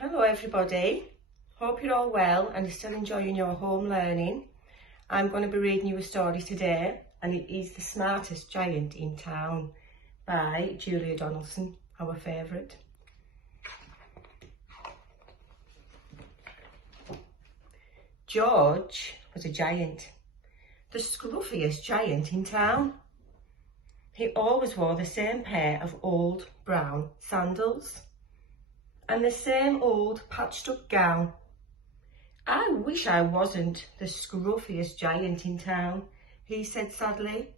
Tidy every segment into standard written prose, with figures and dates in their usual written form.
Hello everybody, hope you're all well and are still enjoying your home learning. I'm going to be reading you a story today and it is The Smartest Giant in Town by Julia Donaldson, our favourite. George was a giant, the scruffiest giant in town. He always wore the same pair of old brown sandals and the same old patched up gown. I wish I wasn't the scruffiest giant in town, he said sadly.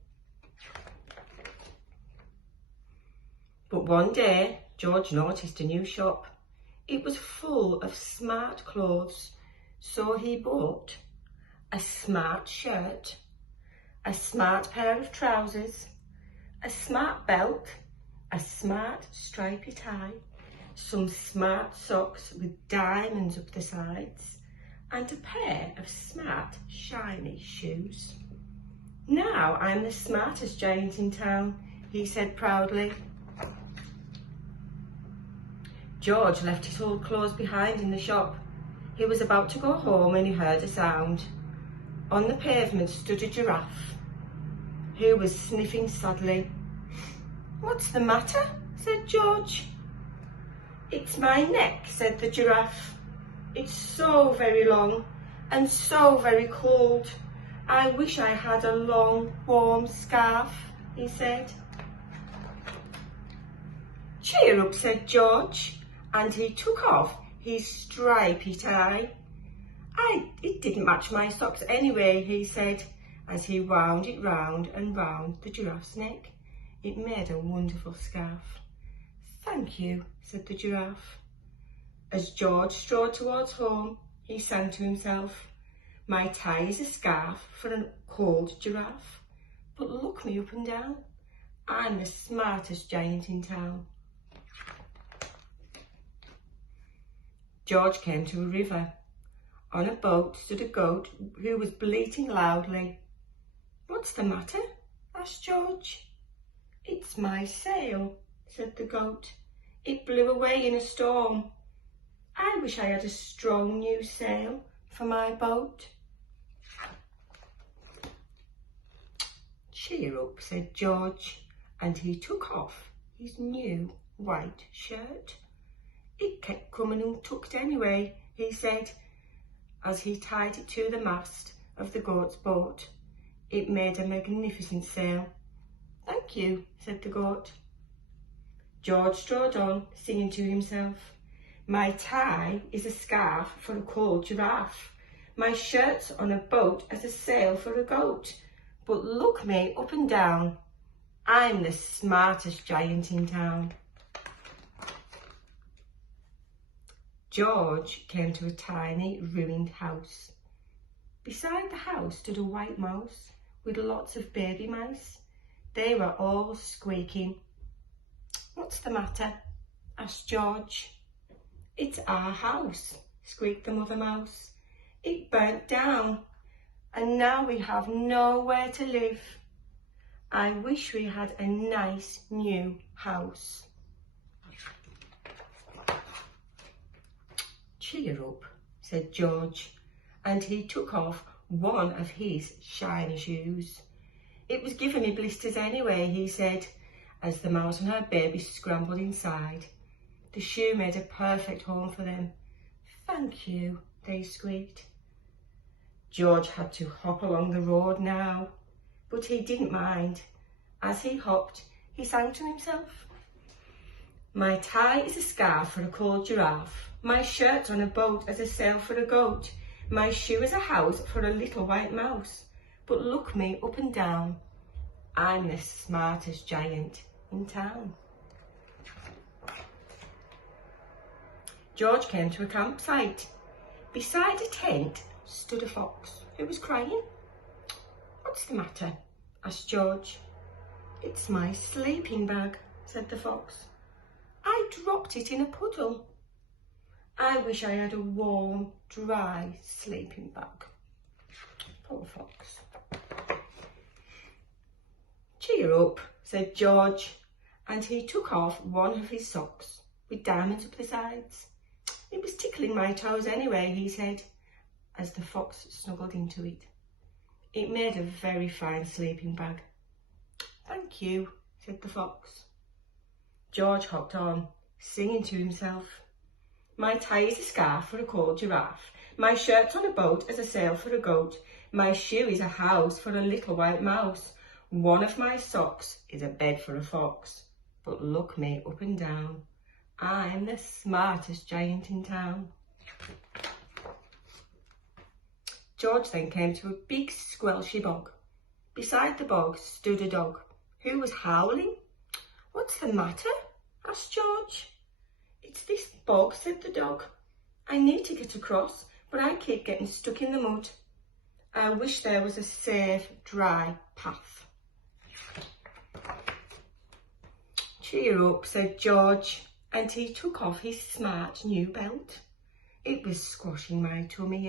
But one day, George noticed a new shop. It was full of smart clothes, so he bought a smart shirt, a smart pair of trousers, a smart belt, a smart stripy tie, some smart socks with diamonds up the sides, and a pair of smart shiny shoes. Now I'm the smartest giant in town, he said proudly. George left his old clothes behind in the shop. He was about to go home when he heard a sound. On the pavement stood a giraffe, who was sniffing sadly. "What's the matter?" said George. "It's my neck," said the giraffe. "It's so very long and so very cold. I wish I had a long, warm scarf," he said. "Cheer up," said George, and he took off his stripy tie. It didn't match my socks anyway," he said, as he wound it round and round the giraffe's neck. It made a wonderful scarf. "Thank you," said the giraffe. As George strode towards home, he sang to himself, "My tie is a scarf for a cold giraffe, but look me up and down. I'm the smartest giant in town." George came to a river. On a boat stood a goat who was bleating loudly. "What's the matter?" asked George. "It's my sail," said the goat. "It blew away in a storm. I wish I had a strong new sail for my boat." "Cheer up," said George, and he took off his new white shirt. "It kept coming untucked anyway," he said, as he tied it to the mast of the goat's boat. It made a magnificent sail. "Thank you," said the goat. George strode on, singing to himself, "My tie is a scarf for a cold giraffe. My shirt's on a boat as a sail for a goat. But look me up and down. I'm the smartest giant in town." George came to a tiny, ruined house. Beside the house stood a white mouse with lots of baby mice. They were all squeaking. "What's the matter?" asked George. "It's our house," squeaked the mother mouse. "It burnt down and now we have nowhere to live. I wish we had a nice new house." "Cheer up," said George, and he took off one of his shiny shoes. "It was giving me blisters anyway," he said, as the mouse and her baby scrambled inside. The shoe made a perfect home for them. "Thank you," they squeaked. George had to hop along the road now, but he didn't mind. As he hopped, he sang to himself, "My tie is a scarf for a cold giraffe. My shirt's on a boat as a sail for a goat. My shoe is a house for a little white mouse. But look me up and down. I'm the smartest giant in town." George came to a campsite. Beside a tent stood a fox who was crying. "What's the matter?" asked George. "It's my sleeping bag," said the fox. "I dropped it in a puddle. I wish I had a warm, dry sleeping bag." Poor fox. "Cheer up," said George, and he took off one of his socks with diamonds up the sides. It was tickling my toes anyway, he said, as the fox snuggled into it. It made a very fine sleeping bag. Thank you, said the fox. George hopped on, singing to himself. My tie is a scarf for a cold giraffe. My shirt's on a boat as a sail for a goat. My shoe is a house for a little white mouse. One of my socks is a bed for a fox. But look me up and down. I'm the smartest giant in town. George then came to a big squelchy bog. Beside the bog stood a dog who was howling. What's the matter? Asked George. It's this bog, said the dog. I need to get across, but I keep getting stuck in the mud. I wish there was a safe, dry path. Cheer up, said George, and he took off his smart new belt. It was squashing my tummy.